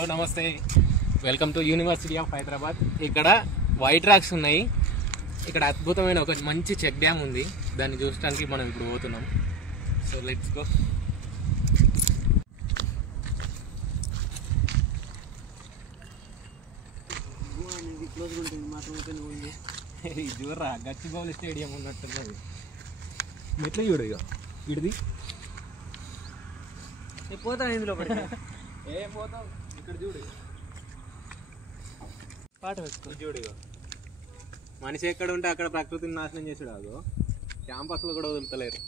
Hello నమస్తే, welcome to university of Hyderabad. ఇక్కడ white racks ఉన్నాయి. ఇక్కడ అద్భుతమైన ఒక మంచి చెక్ డ్యామ్ ఉంది. దాన్ని చూడటానికి మనం ఇప్పుడు పోతున్నాం. So let's go. చూడరా, గచ్చిబౌలి స్టేడియం ఉన్నట్టున్నది. మెట్లు చూడు, ఇక ఇడిది పోతా ఇందులో ఏ పోతాం. ఇక్కడ చూడు, పాట పెట్టుకో. చూడు, ఇక మనిషి ఎక్కడ ఉంటే అక్కడ ప్రకృతిని నాశనం చేసాడు. అదో క్యాంపస్లో కూడా వదులుతలేరు.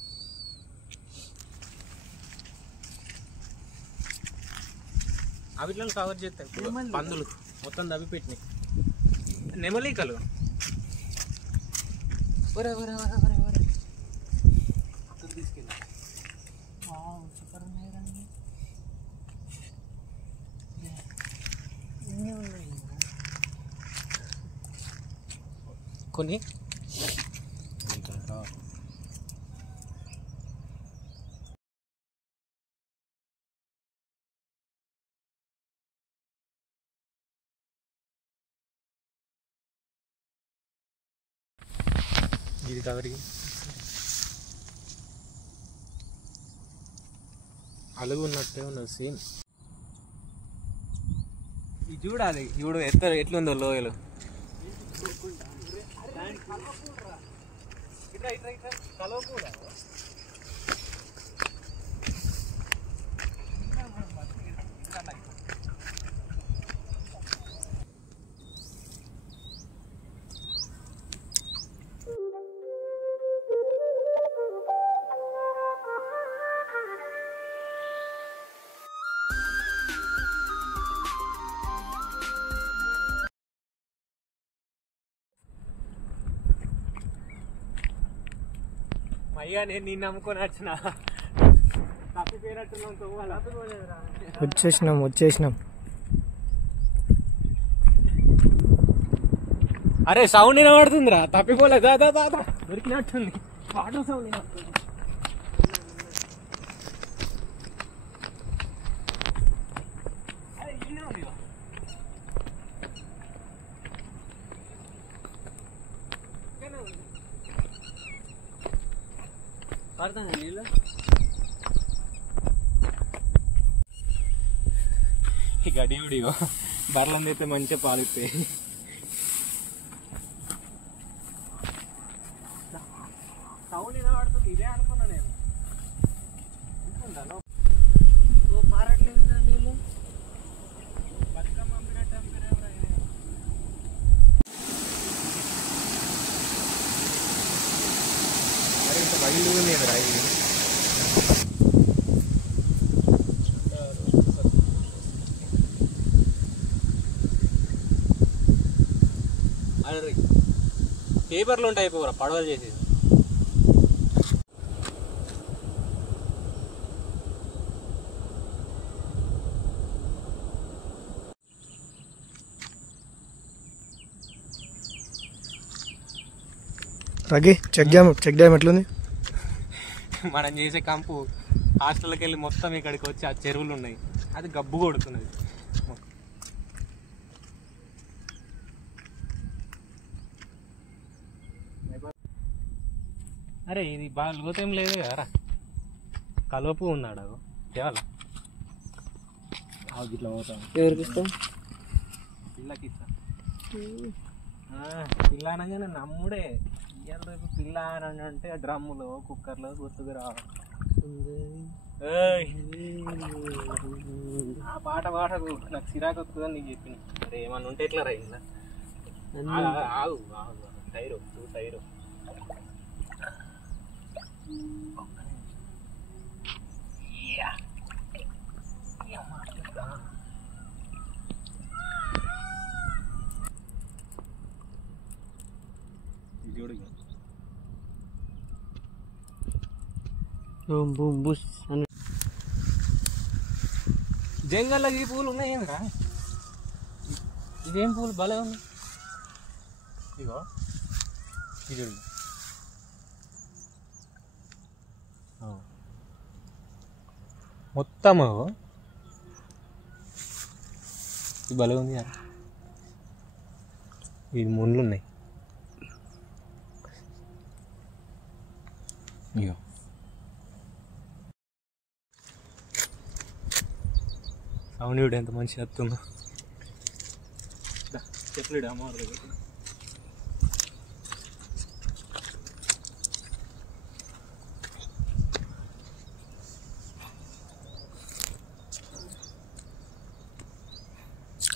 అవిట్లను కవర్ చేస్తాయి పందులు మొత్తం దవ్వి పెట్టినాయి. నెమలికలు తీసుకెళ్ళి సూపర్ ఉన్నాయి. కొన్ని ఇది కవరి అలుగు ఉన్నట్టే ఉన్నది సీన్. ఇది చూడాలి, చూడు ఎట్లుందో లోయలు. అయ్యా, నేను నిన్ను నమ్ముకొని వచ్చిన వచ్చేసినాం. అరే సౌండ్ వినబడుతుందిరా, తప్పిపోలే. దాదా దొరికినట్టుంది. వాటర్ సౌండ్ వినబడుతుంది. ఈ గడియుడిగో బర్రెలను అయితే మంచిగా పాలిస్తాయి. సౌండ్ వినబడుతుంది, ఇదే అనుకున్నా నేను. మారట్లేదు నీళ్ళు. బతుకమ్మ వైల్డ్ ఉంది కదా ఇది. పేపర్లు ఉంటాయి పోరా, పడవలు చేసేది. రగి చెక్ డ్యామ్ ఎట్లుంది? మనం చేసే కంపు హాస్టల్కి వెళ్ళి మొత్తం ఇక్కడికి వచ్చి ఆ చెరువులు ఉన్నాయి. అది గబ్బు కొడుతున్నది. అరే ఇది బాగా లోతేం లేదు కదరా, కలుపు ఉన్నాడు. కేవలం ఇట్లా పోతాను. ఎవరికి ఇస్తాం? పిల్లకి ఇస్తా. పిల్ల అనగానే నమ్ముడే. ఇవాళ రేపు పిల్ల అని అంటే డ్రమ్ములో కుక్కర్లో గుర్తుకు రావాలి. ఆ పాట పాటకు నాకు సిరాకు వస్తుందని నీకు చెప్పిన. అరే ఏమన్నా ఉంటే ఎట్లా రా ఇలా. ఆగు టైరు టైరు. జంగల్లో ఈ పూలు ఉన్నాయి ఏంద్రా? ఇదేం పూలు భలే ఉంది. ఇగో ఇది మొత్తము ఇది భలే ఉంది కదా, ఇది ముళ్ళు ఉన్నాయి. ఇగో సౌండ్ చూడు ఎంత మంచి వస్తుందో. చెట్లు అమ్మవారి దగ్గర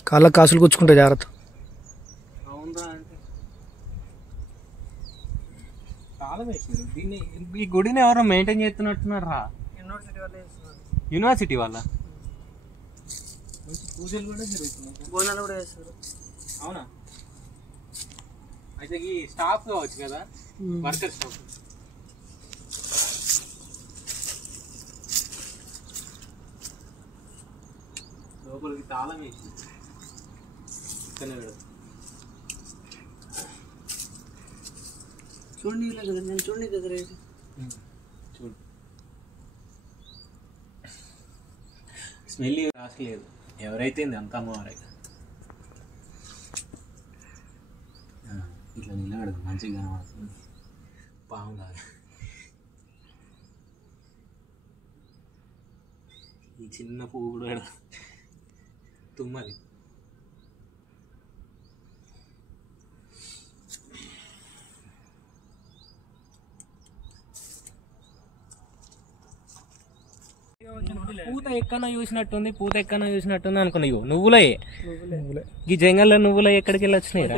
కాళ్ళ కాసులు కూర్చుకుంటే జాగ్రత్త. అవునరా అంటే చాలా వేసారు దీన్ని. ఈ గుడిని ఎవరో మెయింటైన్ చేస్తున్నట్టున్నారా? యూనివర్సిటీ వాళ్ళ పూజలు కూడా జరుగుతున్నాయి, బోనాలు కూడా వేస్తారు. అవునా? అయితే ఈ స్టాఫ్ కావచ్చు కదా, వర్కర్ స్టాఫ్. లోపలికి తాళం వేసి చూడండి కదా, నేను చూడండి దగ్గర చూడు, స్మెల్ రాసలేదు. ఎవరైతే అంత అమ్మవారే. ఇట్లా నిలబడదు, మంచిగా కనబడుతుంది పాములాగా. ఈ చిన్న పువ్వు కూడా తుమ్మది. పూత ఎక్కడో చూసినట్టుంది, పూత ఎక్కడో చూసినట్టుంది అనుకున్నా. ఇగో నువ్వులే, ఈ జంగల్లో నువ్వులే ఎక్కడికి వెళ్ళి వచ్చినాయిరా?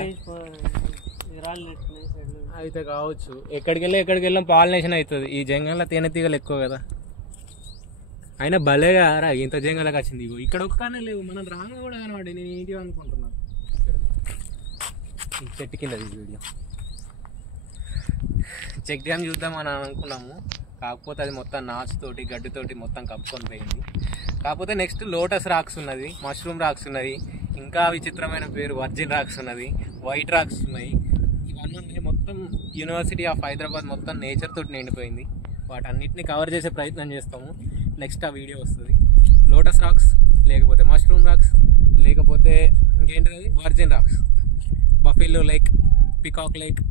అయితే కావచ్చు, ఎక్కడికి వెళ్ళాం పాలినేషన్ అవుతుంది. ఈ జంగల్లో తేనెతీగలు ఎక్కువ కదా. అయినా భలేగా రా, ఇంత జంగలకు వచ్చింది. ఇగో ఇక్కడ ఒక్కనే లేవు, మనం రాంగ్ కూడా కనబడి. నేను ఏంటి అనుకుంటున్నాను, ఈ చెట్టు కింద వీడియో చెక్ డ్యామ్ చూద్దామని అనుకున్నాము. కాకపోతే అది మొత్తం నాచుతోటి గడ్డితోటి మొత్తం కప్పుకొని పోయింది. కాకపోతే నెక్స్ట్ లోటస్ రాక్స్ ఉన్నది, మష్రూమ్ రాక్స్ ఉన్నది, ఇంకా విచిత్రమైన పేరు వర్జిన్ రాక్స్ ఉన్నది, వైట్ రాక్స్ ఉన్నాయి. ఇవన్నీ ఉన్నాయి. మొత్తం యూనివర్సిటీ ఆఫ్ హైదరాబాద్ మొత్తం నేచర్ తోటి నిండిపోయింది. వాటన్నిటిని కవర్ చేసే ప్రయత్నం చేస్తాము. నెక్స్ట్ ఆ వీడియో వస్తుంది. లోటస్ రాక్స్, లేకపోతే మష్రూమ్ రాక్స్, లేకపోతే ఇంకేంటిది virgin rocks, buffalo lake, peacock lake,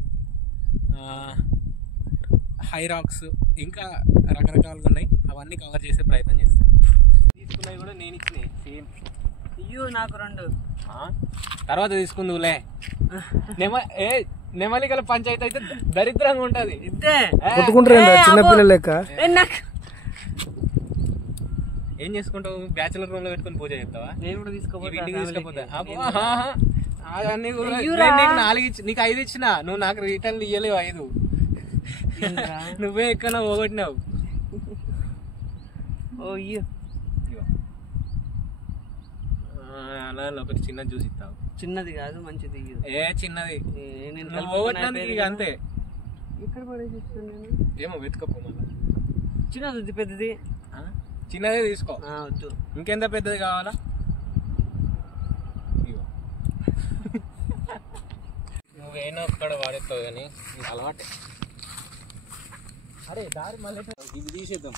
high rocks, ఇంకా రకరకాలుగా ఉన్నాయి. అవన్నీ కవర్ చేసే ప్రయత్నం చేస్తాను. తీసుకున్నవి కూడా నేను ఇచ్చినాయి సేమ్. అయ్యో నాకు 2 తర్వాత తీసుకుందులే. నెమలికల పంచాయతీ అయితే దరిద్రంగా ఉంటది. కొట్టుకుంటారు చిన్నపిల్లలు లెక్క. ఏం చేసుకుంటావు? బ్యాచులర్ రూమ్ లో పెట్టుకుని పూజ చేస్తావా? నేను కూడా తీసుకపోతా. అవన్నీ కూడా నీకు 5 ఇచ్చిన, నువ్వు నాకు రిటర్న్ ఇయ్యలేవు 5. నువ్వే ఎక్కడ పోగొట్టినావు. అలా ఒకటి చిన్నది చూసి ఇస్తావు. చిన్నది కాదు, మంచిది. ఏ చిన్నది పోగొట్టినందుకు ఇక అంతే. ఇక్కడ పడేసి ఏమో వెతుకపో. మళ్ళీ చిన్నది పెద్దది, చిన్నదే తీసుకో. వద్దు, ఇంకెంత పెద్దది కావాలా? నువ్వేనో ఒక్కడ వాడేస్తావు కానీ నీకు అలవాటే. అరే దారి మళ్ళీ ఇది తీసేద్దాం.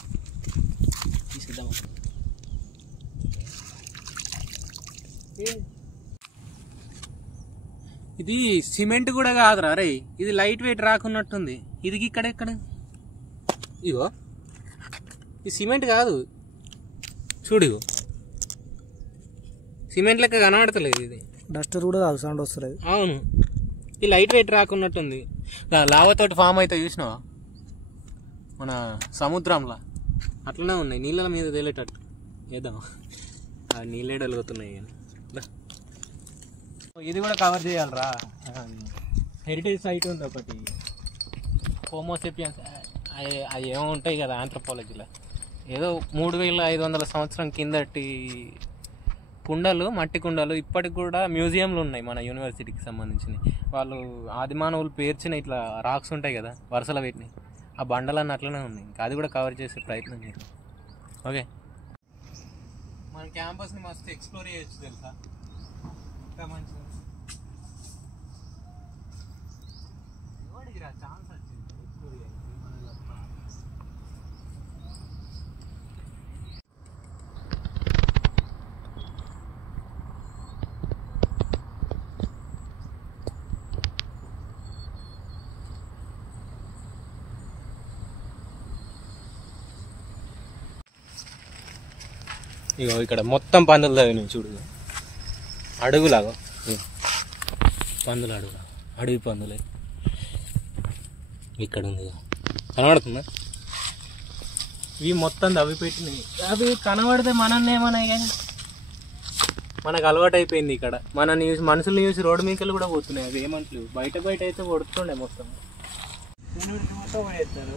ఇది సిమెంట్ కూడా కాదురా రే, ఇది లైట్ వెయిట్ రాకున్నట్టుంది. ఇది ఇక్కడ ఇగో, ఇది సిమెంట్ కాదు చూడు. ఇగో సిమెంట్ లెక్క కనబడతలేదు. ఇది డస్టర్ కూడా కాదు, సౌండ్ వస్తుంది. అవును, ఈ లైట్ వెయిట్ రాకున్నట్టుంది. లావతోటి ఫామ్ అయితే చూసినావా మన సముద్రంలో? అట్లనే ఉన్నాయి, నీళ్ళ మీద తేలేటట్టు. ఏద్దాం, నీళ్ళేడు వెలుగుతున్నాయి. ఇది కూడా కవర్ చేయాలరా. హెరిటేజ్ సైట్ ఉంది ఒకటి, హోమోసెపియన్స్ అవి ఏమో ఉంటాయి కదా ఆంథ్రోపాలజీలో. ఏదో 3500 సంవత్సరం కిందటి కుండలు, మట్టి కుండలు ఇప్పటికి కూడా మ్యూజియంలు ఉన్నాయి మన యూనివర్సిటీకి సంబంధించినవి. వాళ్ళు ఆదిమానవులు పేర్చిన ఇట్లా రాక్స్ ఉంటాయి కదా వరుసలో పెట్టినాయి, ఆ బండలన్నీ అట్లనే ఉన్నాయి. ఇంకా అది కూడా కవర్ చేసే ప్రయత్నం చేయాలి. ఓకే, మన క్యాంపస్ని మస్తు ఎక్స్ప్లోర్ చేయొచ్చు తెలుసా, ఇంకా మంచిగా. ఛాన్స్ వచ్చింది ఎక్స్ప్లోర్ చేయాలి. ఇగో ఇక్కడ మొత్తం పందులు తగినాయి చూడు, అడుగులాగా పందులు అడవి పందులే ఇక్కడ ఉంది కనబడుతుందా? ఇవి మొత్తం దవ్వి పెట్టినాయి. అవి కనబడితే మనల్ని ఏమన్నాయి కానీ మనకు అలవాటు అయిపోయింది. ఇక్కడ మనల్ని చూసి మనుషుల్ని చూసి రోడ్డు మీదకి కూడా పోతున్నాయి. అవి ఏమంటలేవు. బయట అయితే కొడుతుండే మొత్తం. మొత్తం పడేస్తారు.